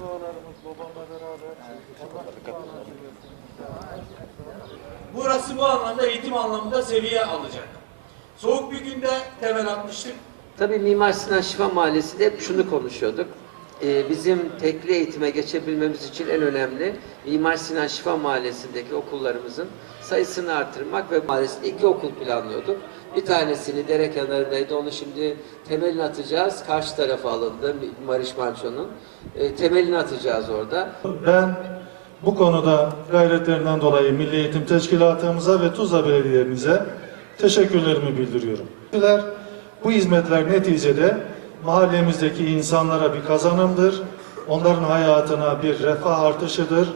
dualarımız babamla beraber. Burası bu anlamda eğitim anlamında seviye alacak. Soğuk bir günde temel atmıştık. Tabii Mimar Sinan Şifa Mahallesi'nde hep şunu konuşuyorduk. Ee, bizim tekli eğitime geçebilmemiz için en önemli Mimar Sinan Şifa Mahallesi'ndeki okullarımızın sayısını artırmak ve mahallesinde iki okul planlıyorduk. Bir tanesini dere kenarındaydı. Onu şimdi temelini atacağız. Karşı tarafa alındı Mariş Manço'nun. Ee, temelini atacağız orada. Ben bu konuda gayretlerinden dolayı Milli Eğitim Teşkilatımıza ve Tuzla Belediye'mize teşekkürlerimi bildiriyorum. Bu hizmetler neticede mahallemizdeki insanlara bir kazanımdır. Onların hayatına bir refah artışıdır.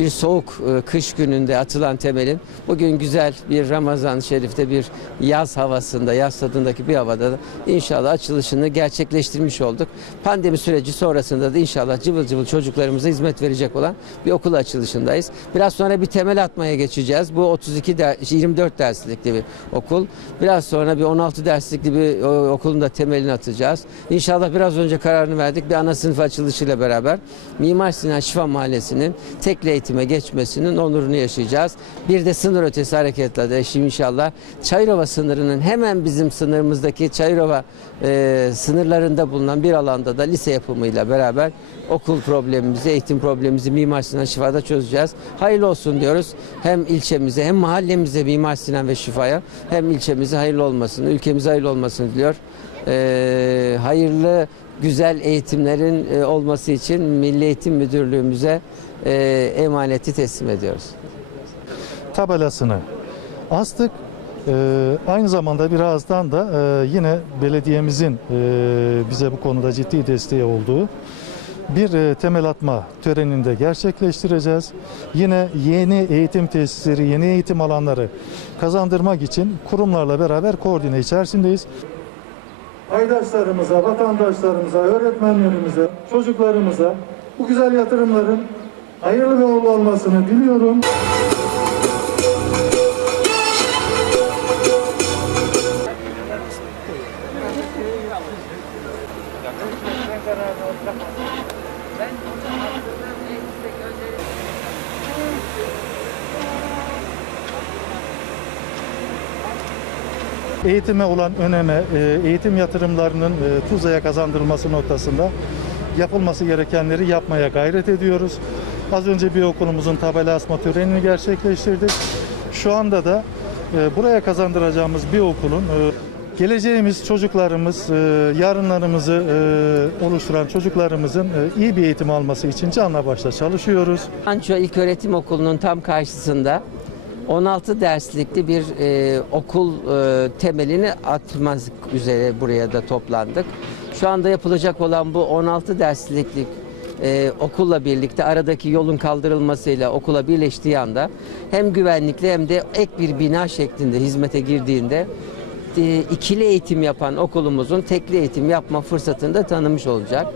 Bir soğuk e, kış gününde atılan temelin bugün güzel bir Ramazan-ı Şerif'te bir yaz havasında, yaz tadındaki bir havada da inşallah açılışını gerçekleştirmiş olduk. Pandemi süreci sonrasında da inşallah cıvıl cıvıl çocuklarımıza hizmet verecek olan bir okul açılışındayız. Biraz sonra bir temel atmaya geçeceğiz. Bu 32 der, 24 derslikli bir okul. Biraz sonra bir 16 derslikli bir o, okulun da temelini atacağız. İnşallah biraz önce kararını verdik. Bir ana sınıf açılışıyla beraber Mimar Sinan Şifa Mahallesi'nin tekli eğitime geçmesinin onurunu yaşayacağız. Bir de sınır ötesi hareketle de şimdi inşallah Çayırova sınırının hemen bizim sınırımızdaki Çayırova e, sınırlarında bulunan bir alanda da lise yapımıyla beraber okul problemimizi, eğitim problemimizi Mimar Sinan Şifa'da çözeceğiz. Hayırlı olsun diyoruz. Hem ilçemize hem mahallemize Mimar Sinan ve Şifa'ya hem ilçemize hayırlı olmasını, ülkemize hayırlı olmasını diliyor. E, hayırlı güzel eğitimlerin e, olması için Milli Eğitim Müdürlüğümüze e, emaneti teslim ediyoruz. tabelasını astık. Ee, aynı zamanda birazdan da e, yine belediyemizin e, bize bu konuda ciddi desteği olduğu bir e, temel atma törenini de gerçekleştireceğiz. Yine yeni eğitim tesisleri, yeni eğitim alanları kazandırmak için kurumlarla beraber koordine içerisindeyiz. Aydaşlarımıza, vatandaşlarımıza, öğretmenlerimize, çocuklarımıza bu güzel yatırımların hayırlı ve uğurlu olmasını diliyorum. eğitime olan öneme, e, eğitim yatırımlarının e, Tuzla'ya kazandırılması noktasında yapılması gerekenleri yapmaya gayret ediyoruz. Az önce bir okulumuzun tabela asma törenini gerçekleştirdik. Şu anda da e, buraya kazandıracağımız bir okulun e, geleceğimiz çocuklarımız, e, yarınlarımızı e, oluşturan çocuklarımızın e, iyi bir eğitim alması için canla başla çalışıyoruz. Anço İlköğretim Okulu'nun tam karşısında 16 derslikli bir e, okul e, temelini atmak üzere buraya da toplandık. Şu anda yapılacak olan bu 16 dersliklik e, okulla birlikte aradaki yolun kaldırılmasıyla okula birleştiği anda hem güvenlikli hem de ek bir bina şeklinde hizmete girdiğinde e, ikili eğitim yapan okulumuzun tekli eğitim yapma fırsatını da tanımış olacak.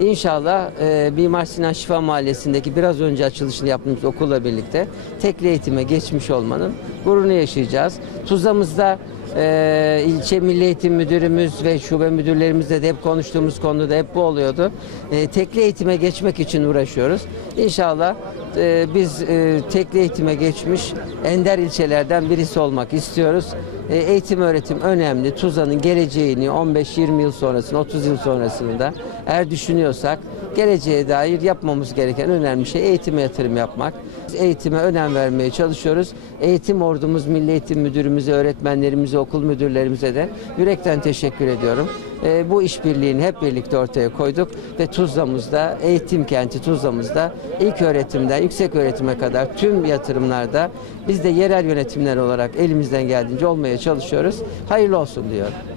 İnşallah e, Mimar Sinan Şifa Mahallesi'ndeki biraz önce açılışını yaptığımız okulla birlikte tekli eğitime geçmiş olmanın gururunu yaşayacağız. Tuzla'mızda e, ilçe Milli Eğitim Müdürümüz ve şube müdürlerimizle de hep konuştuğumuz konuda hep bu oluyordu. E, tekli eğitime geçmek için uğraşıyoruz. İnşallah e, biz e, tekli eğitime geçmiş ender ilçelerden birisi olmak istiyoruz. E, eğitim öğretim önemli. Tuzla'nın geleceğini 15-20 yıl sonrasında, 30 yıl sonrasında eğer düşünüyorsak geleceğe dair yapmamız gereken önemli şey eğitime yatırım yapmak. Biz eğitime önem vermeye çalışıyoruz. Eğitim ordumuz, Milli Eğitim Müdürümüze, öğretmenlerimize, okul müdürlerimize de yürekten teşekkür ediyorum. E, bu işbirliğini hep birlikte ortaya koyduk ve Tuzla'mızda, eğitim kenti Tuzla'mızda ilk öğretimden yüksek öğretime kadar tüm yatırımlarda biz de yerel yönetimler olarak elimizden geldiğince olmaya çalışıyoruz. Hayırlı olsun diyorum.